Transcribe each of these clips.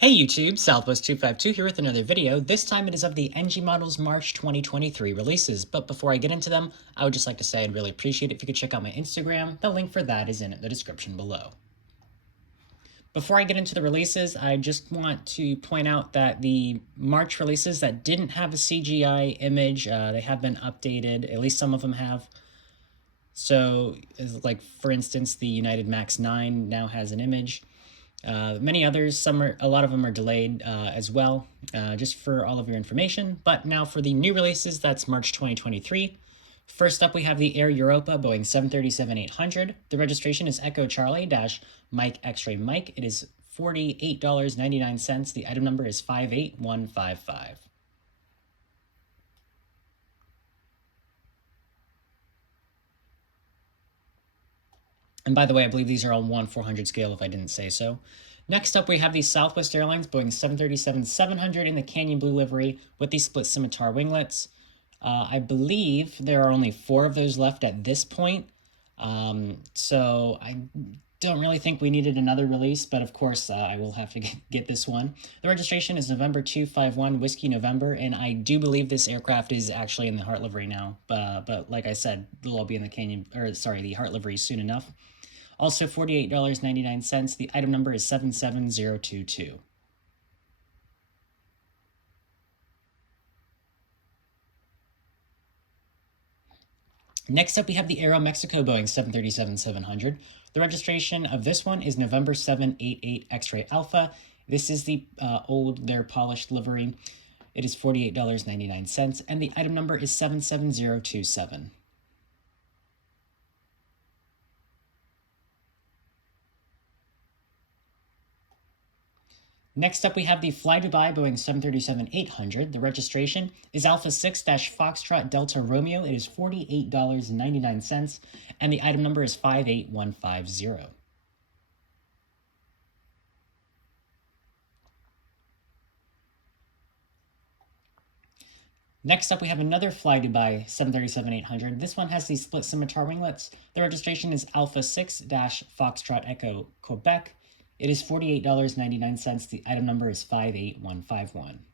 Hey YouTube, Southwest252 here with another video. This time it is of the NG Models March 2023 releases, but before I get into them, I would just like to say I'd really appreciate it if you could check out my Instagram. The link for that is in the description below. Before I get into the releases, I just want to point out that the March releases that didn't have a CGI image, they have been updated, at least some of them have. So, like for instance, the United Max 9 now has an image. Many others, a lot of them are delayed as well, just for all of your information. But now for the new releases, that's March 2023. First up, we have the Air Europa Boeing 737-800. The registration is Echo Charlie Mike X-Ray Mike. It is $48.99. The item number is 58155. And by the way, I believe these are all 1/400 scale if I didn't say so. Next up, we have the Southwest Airlines Boeing 737-700 in the Canyon Blue livery with the split scimitar winglets. I believe there are only 4 of those left at this point. So I don't really think we needed another release, but of course I will have to get this one. The registration is November 251 Whiskey November, and I do believe this aircraft is actually in the Heart livery now. But like I said, they'll all be in the Heart livery soon enough. Also $48.99. The item number is 77022. Next up, we have the Aeromexico Boeing 737-700. The registration of this one is November 788 X-Ray Alpha. This is the their polished livery. It is $48.99, and the item number is 77027. Next up, we have the Fly Dubai Boeing 737-800. The registration is Alpha 6-Foxtrot Delta Romeo. It is $48.99, and the item number is 58150. Next up, we have another Fly Dubai 737-800. This one has these split scimitar winglets. The registration is Alpha 6-Foxtrot Echo Quebec. It is $48.99. The item number is 58151.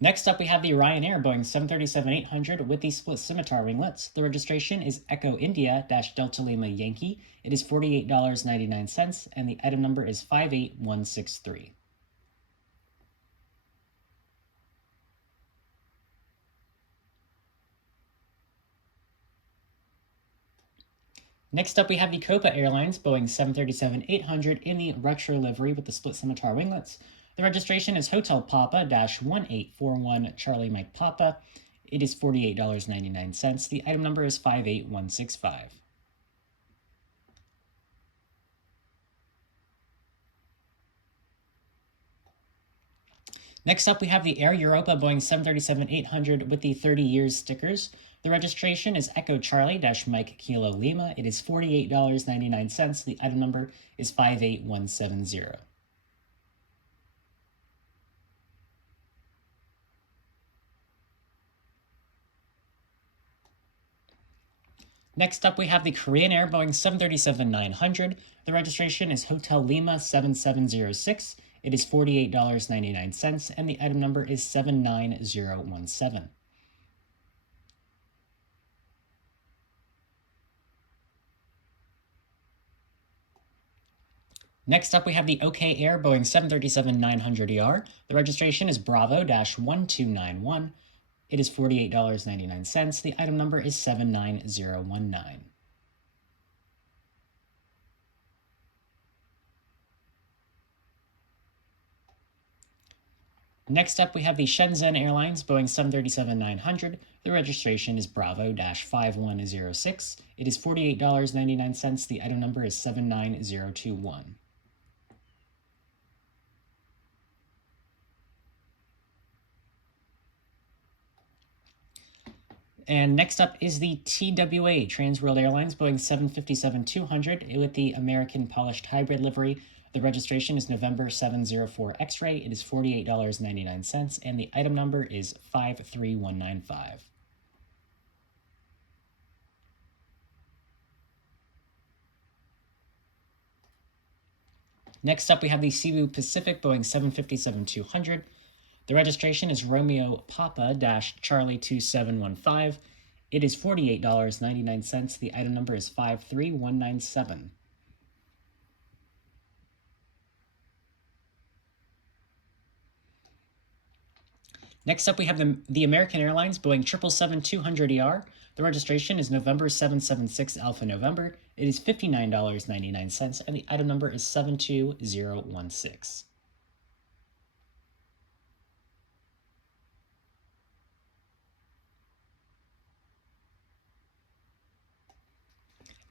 Next up, we have the Ryanair Boeing 737-800 with the split scimitar winglets. The registration is Echo India-Delta Lima Yankee. It is $48.99, and the item number is 58163. Next up, we have the Copa Airlines Boeing 737-800 in the retro livery with the split scimitar winglets. The registration is Hotel Papa-1841 Charlie Mike Papa. It is $48.99. The item number is 58165. Next up, we have the Air Europa Boeing 737-800 with the 30 years stickers. The registration is Echo Charlie-Mike Kilo Lima. It is $48.99. The item number is 58170. Next up, we have the Korean Air Boeing 737-900. The registration is Hotel Lima 7706. It is $48.99, and the item number is 79017. Next up, we have the OK Air Boeing 737-900ER. The registration is Bravo-1291. It is $48.99. The item number is 79019. Next up, we have the Shenzhen Airlines Boeing 737-900. The registration is Bravo-5106. It is $48.99. The item number is 79021. And next up is the TWA, Transworld Airlines Boeing 757-200 with the American Polished Hybrid livery. The registration is November 704 X-Ray. It is $48.99, and the item number is 53195. Next up, we have the Cebu Pacific Boeing 757-200. The registration is Romeo Papa Charlie 2715. It is $48.99. The item number is 53197. Next up, we have the American Airlines Boeing 777-200ER. The registration is November 776 Alpha November. It is $59.99, and the item number is 72016.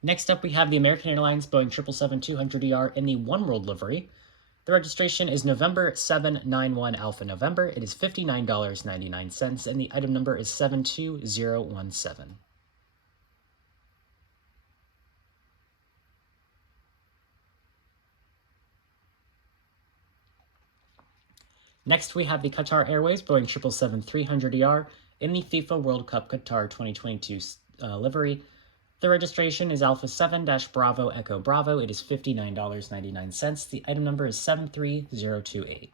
Next up, we have the American Airlines Boeing 777-200ER in the One World livery. The registration is November 791 Alpha November. It is $59.99, and the item number is 72017. Next, we have the Qatar Airways Boeing 777-300ER in the FIFA World Cup Qatar 2022 livery. The registration is Alpha 7-Bravo Echo Bravo. It is $59.99. The item number is 73028.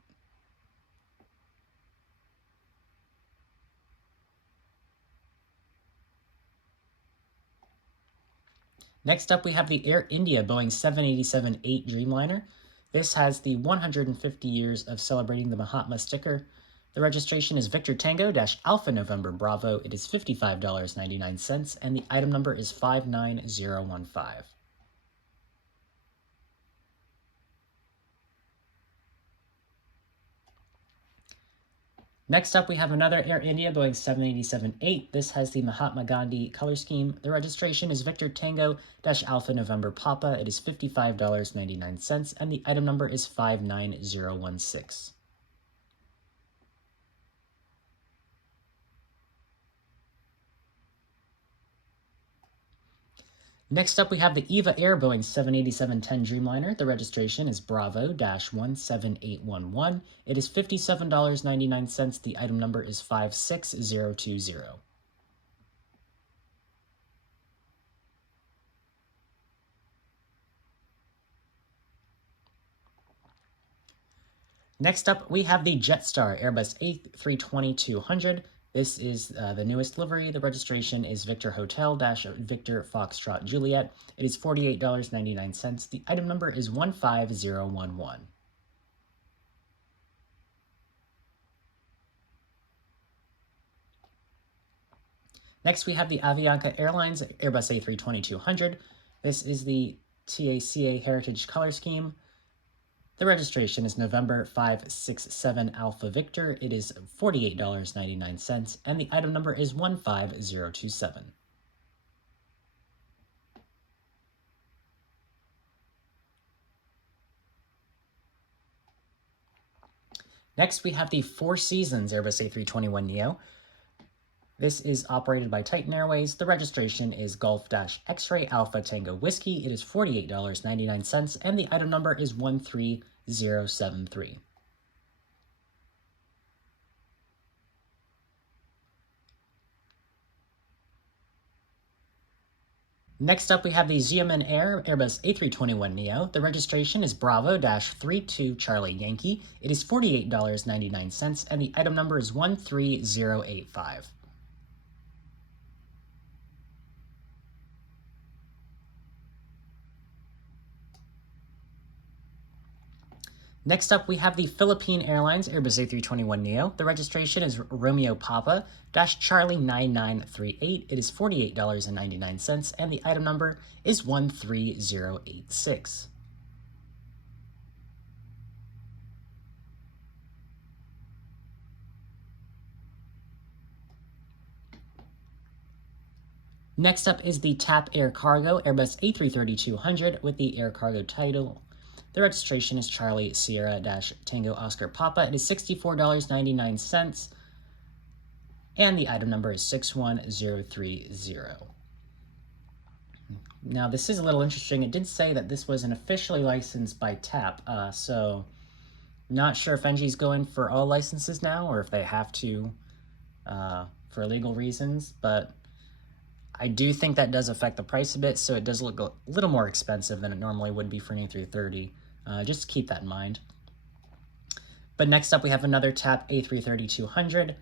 Next up, we have the Air India Boeing 787-8 Dreamliner. This has the 150 years of celebrating the Mahatma sticker. The registration is Victor Tango-Alpha November Bravo. It is $55.99, and the item number is 59015. Next up, we have another Air India Boeing 787-8. This has the Mahatma Gandhi color scheme. The registration is Victor Tango-Alpha November Papa. It is $55.99, and the item number is 59016. Next up, we have the EVA Air Boeing 787-10 Dreamliner. The registration is Bravo-17811. It is $57.99. The item number is 56020. Next up, we have the Jetstar Airbus A320-200. This is the newest livery. The registration is Victor Hotel-Victor Foxtrot Juliet. It is $48.99. The item number is 15011. Next, we have the Avianca Airlines Airbus A320-200. This is the TACA Heritage Color Scheme. The registration is November 567 Alpha Victor. It is $48.99, and the item number is 15027. Next, we have the Four Seasons Airbus A321neo. This is operated by Titan Airways. The registration is Golf-X-Ray Alpha Tango Whiskey. It is $48.99, and the item number is 13073. Next up, we have the Xiamen Air Airbus A321neo. The registration is Bravo-32 Charlie Yankee. It is $48.99, and the item number is 13085. Next up, we have the Philippine Airlines Airbus A321neo. The registration is Romeo Papa Charlie 9938. It is $48.99, and the item number is 13086. Next up is the TAP Air Cargo Airbus A330-200 with the Air Cargo title. The registration is Charlie Sierra-Tango Oscar Papa. It is $64.99, and the item number is 61030. Now, this is a little interesting. It did say that this wasn't officially licensed by TAP, so not sure if NG's going for all licenses now or if they have to for legal reasons, but I do think that does affect the price a bit, so it does look a little more expensive than it normally would be for an A330. Just keep that in mind. But next up, we have another TAP A330-200.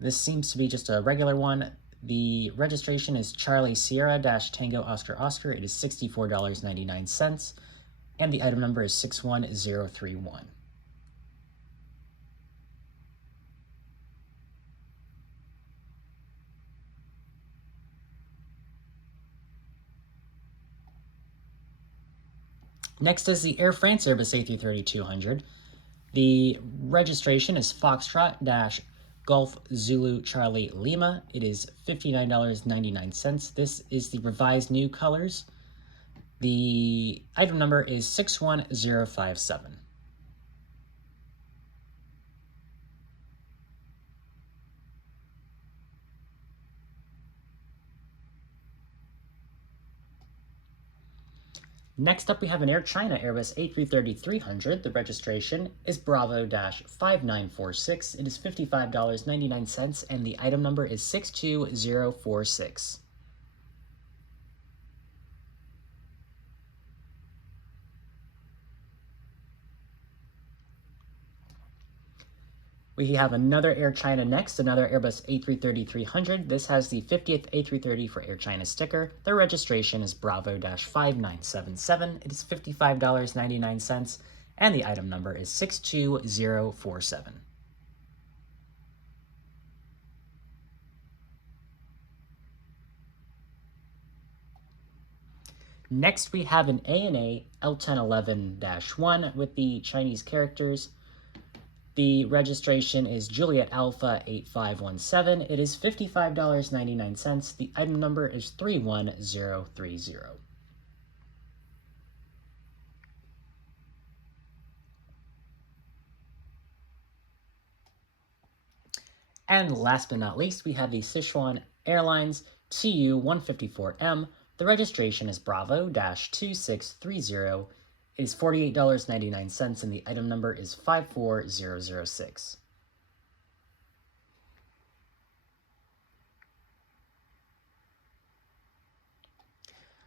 This seems to be just a regular one. The registration is Charlie Sierra-Tango Oscar Oscar. It is $64.99, and the item number is 61031. Next is the Air France Airbus A330-200. The registration is Foxtrot-Golf Zulu Charlie Lima. It is $59.99. This is the revised new colors. The item number is 61057. Next up, we have an Air China Airbus A330-300. The registration is Bravo-5946. It is $55.99, and the item number is 62046. We have another Air China next, another Airbus A330-300. This has the 50th A330 for Air China sticker. Their registration is Bravo-5977. It is $55.99, and the item number is 62047. Next, we have an ANA L1011-1 with the Chinese characters. The registration is Juliet Alpha 8517. It is $55.99. The item number is 31030. And last but not least, we have the Sichuan Airlines TU-154M. The registration is Bravo-2630. It is $48.99, and the item number is 54006.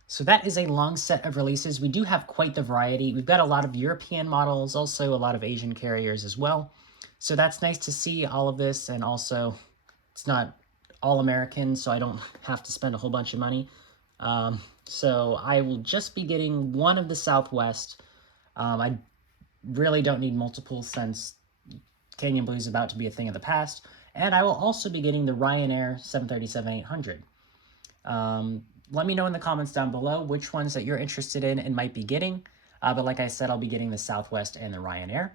So that is a long set of releases. We do have quite the variety. We've got a lot of European models, also a lot of Asian carriers as well. So that's nice to see all of this, and also it's not all American, so I don't have to spend a whole bunch of money. So I will just be getting one of the Southwest. I really don't need multiple since Canyon Blue is about to be a thing of the past. And I will also be getting the Ryanair 737-800. Let me know in the comments down below which ones that you're interested in and might be getting. But like I said, I'll be getting the Southwest and the Ryanair.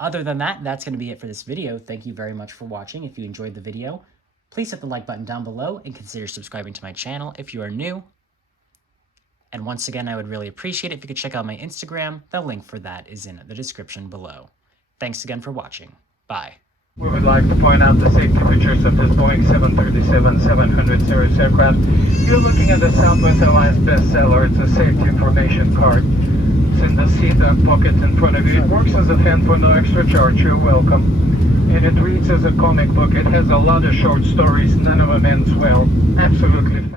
Other than that, that's going to be it for this video. Thank you very much for watching. If you enjoyed the video, please hit the like button down below and consider subscribing to my channel if you are new. And once again, I would really appreciate it if you could check out my Instagram. The link for that is in the description below. Thanks again for watching. Bye. We would like to point out the safety features of this Boeing 737-700 series aircraft. You're looking at the Southwest Airlines bestseller. It's a safety information card. It's in the seat pocket in front of you. It works as a fan for no extra charge. You're welcome. And it reads as a comic book. It has a lot of short stories. None of them ends well. Absolutely.